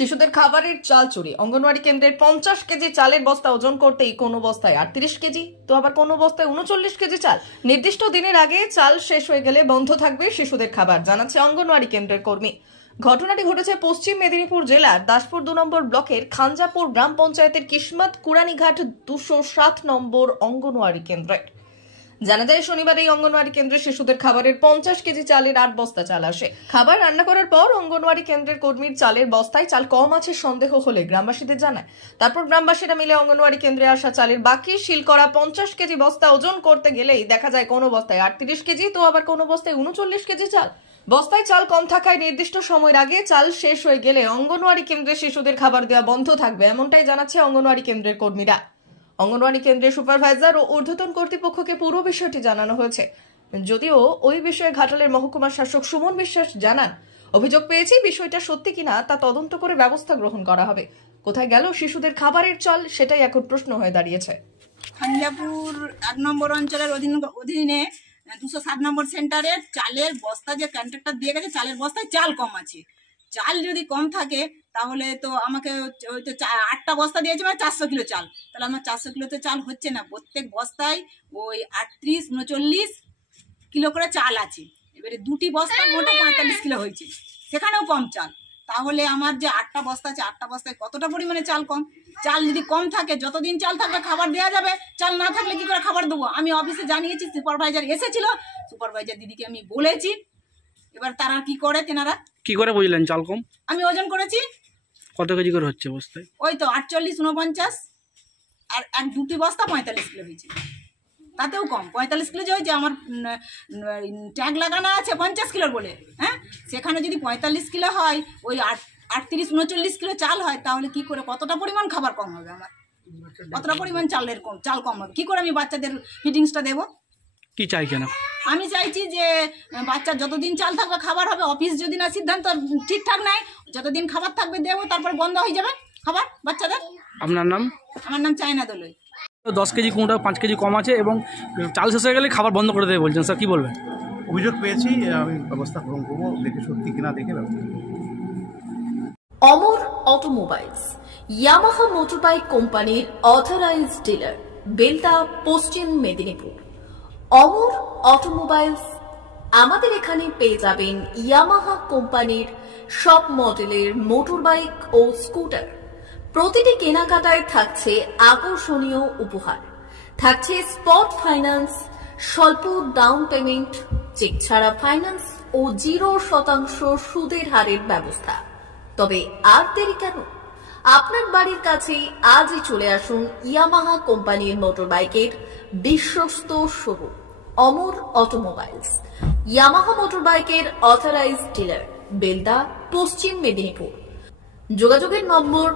শিশুদের খাবারের চাল চুরি। অঙ্গনওয়াড়ি কেন্দ্রের 50 কেজি চালের বস্তা ওজন করতেই কোন বস্তায় 38 কেজি, তো আবার কোন বস্তায় 39 কেজি চাল। নির্দিষ্ট দিনের আগে চাল শেষ হয়ে গেলে বন্ধ থাকবে শিশুদের খাবার, জানাচ্ছে অঙ্গনওয়াড়ি কেন্দ্রের কর্মী। ঘটনাটি ঘটেছে পশ্চিম মেদিনীপুর জেলার দাসপুর 2 নম্বর ব্লকের খাঞ্জাপুর গ্রাম পঞ্চায়েতের কিসমত কুরানিঘাট 207 নম্বর অঙ্গনওয়াড়ি কেন্দ্রে। জানা যায়, শনিবার এই অঙ্গনওয়াড়ি কেন্দ্রে শিশুদের খাবারের 50 কেজি চালের 8 বস্তা চাল আসে। খাবার রান্না করার পর অঙ্গনওয়াড়ি কেন্দ্রের কর্মীর চালের বস্তায় চাল কম আছে সন্দেহ হলে গ্রামবাসীদের জানায়। তারপর গ্রামবাসীরা মিলে অঙ্গনওয়াড়ি কেন্দ্রে আসা চালের বাকি সিল করা 50 কেজি বস্তা ওজন করতে গেলেই দেখা যায় কোনো বস্তায় 38 কেজি, তো আবার কোনো বস্তায় 39 কেজি চাল। বস্তায় চাল কম থাকায় নির্দিষ্ট সময়ের আগে চাল শেষ হয়ে গেলে অঙ্গনওয়াড়ি কেন্দ্রে শিশুদের খাবার দেওয়া বন্ধ থাকবে, এমনটাই জানাচ্ছে অঙ্গনওয়াড়ি কেন্দ্রের কর্মীরা। অঙ্গনওয়াড়ি কেন্দ্রের সুপারভাইজার ও ঊর্ধ্বতন কর্তৃপক্ষকে পুরো বিষয়টি জানানো হয়েছে। যদিও ওই বিষয়ে ঘাটালের মহকুমা শাসক সুমন বিশ্বাস জানান, অভিযোগ পেয়েছি, বিষয়টা সত্যি কিনা তা তদন্ত করে ব্যবস্থা গ্রহণ করা হবে। কোথায় গেল শিশুদের খাবারের চাল, সেটাই এখন প্রশ্ন হয়ে দাঁড়িয়েছে। খাঞ্জাপুর 1 নম্বর অঞ্চলের অধীনে 207 নম্বর সেন্টারের চালের বস্তা যে কন্ট্রাক্টর দিয়ে গেছে, চালের বস্তায় চাল কম আছে। চাল যদি কম থাকে তাহলে তো আমাকে ওই তো 8টা বস্তা দিয়েছে, মানে 400 কিলো চাল। তাহলে আমার 400 কিলোতে চাল হচ্ছে না। প্রত্যেক বস্তায় ওই 38-39 কিলো করে চাল আছে। এবারে 2টি বস্তা মোটা 45 কিলো হয়েছে, সেখানেও কম চাল। তাহলে আমার যে 8টা বস্তা আছে, 8টা বস্তায় কতটা পরিমাণে চাল কম? চাল যদি কম থাকে, যতদিন চাল থাকবে খাবার দেওয়া যাবে, চাল না থাকলে কি করে খাবার দেবো? আমি অফিসে জানিয়েছি, সুপারভাইজার এসেছিল, সুপারভাইজার দিদিকে আমি বলেছি। এবার তারা কি করে, তেনারা কি করে বুঝলেন চাল কম? আমি ওজন করেছি। কত কেজি করে হচ্ছে বস্তায়? ওই তো 48-49, আর 2টি বস্তা 45 কিলো হয়েছে। তাতেও কম 45 কিলো যে হয়েছে। আমার ট্যাগ লাগানো আছে 50 কিলোর বলে, হ্যাঁ, সেখানে যদি 45 কিলো হয়, ওই 38-39 কিলো চাল হয়, তাহলে কি করে কতটা পরিমাণ খাবার কম হবে? আমার কতটা পরিমাণ চাল কম হবে? কি করে আমি বাচ্চাদের ফিডিংসটা দেবো? কি চাইছেন? আমি চাইছি যে বাচ্চা যতদিন চাল থাকবে খাবার হবে। অফিস যদি না সিদ্ধান্ত ঠিকঠাক নেয়, যতদিন খাবার থাকবে দেবো, তারপর বন্ধ হয়ে যাবে খাবার বাচ্চাদের। আপনার নাম? আমার নাম চায়না দলুই। 10 কেজি কোনটা 5 কেজি কম আছে এবং চাল শেষ হয়ে গেলে খাবার বন্ধ করে দেবে বলছেন, স্যার কি বলবেন? অভিযোগ পেয়েছি, আমি ব্যবস্থা গ্রহণ করবো, দেখে সত্যি কিনা দেখে ব্যবস্থা। অমর অটোমোবাইলস, ইয়ামাহা মোটরবাইক কোম্পানির অথরাইজড ডিলার, বেলদা, পশ্চিম মেদিনীপুর। অমর অটোমোবাইলস, আমাদের এখানে পেয়ে যাবেন ইয়ামাহা কোম্পানির সব মডেলের মোটরবাইক ও স্কুটার। প্রতিটি কেনাকাটায় থাকছে আকর্ষণীয় উপহার, থাকছে স্পট ফাইন্যান্স, স্বল্প ডাউন পেমেন্ট, চেক ছাড়া ফাইন্যান্স ও 0% সুদের হারের ব্যবস্থা। তবে আর দেরি কেন? আপনার বাড়ির কাছেই আজই চলে আসুন ইয়ামাহা কোম্পানির মোটরবাইকের বিশ্বস্ত শোরুম অমর অটোমোবাইলস, ইয়ামাহা মোটরবাইকের অথরাইজড ডিলার, বেলদা, পশ্চিম মেদিনীপুর। যোগাযোগের নম্বর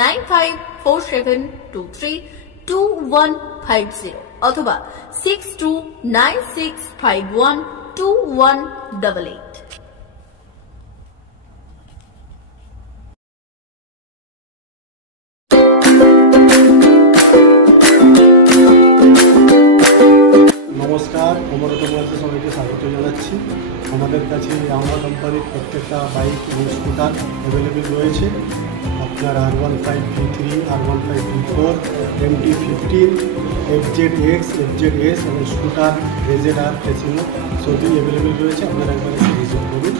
9547232150 অথবা 6296512188। নমস্কার, অমর অটোমোবাইলসে সবাইকে স্বাগত জানাচ্ছি। আমাদের কাছে ইয়ামাহা কোম্পানির প্রত্যেকটা বাইক এবং স্কুটার অ্যাভেলেবেল রয়েছে। আপনার R15 V3, R15 V4, MT-15, FZX, FZS এবং স্কুটার RZR, ফেসিনো সবই অ্যাভেলেবেল রয়েছে। আপনারা একবার ভিজিট করুন।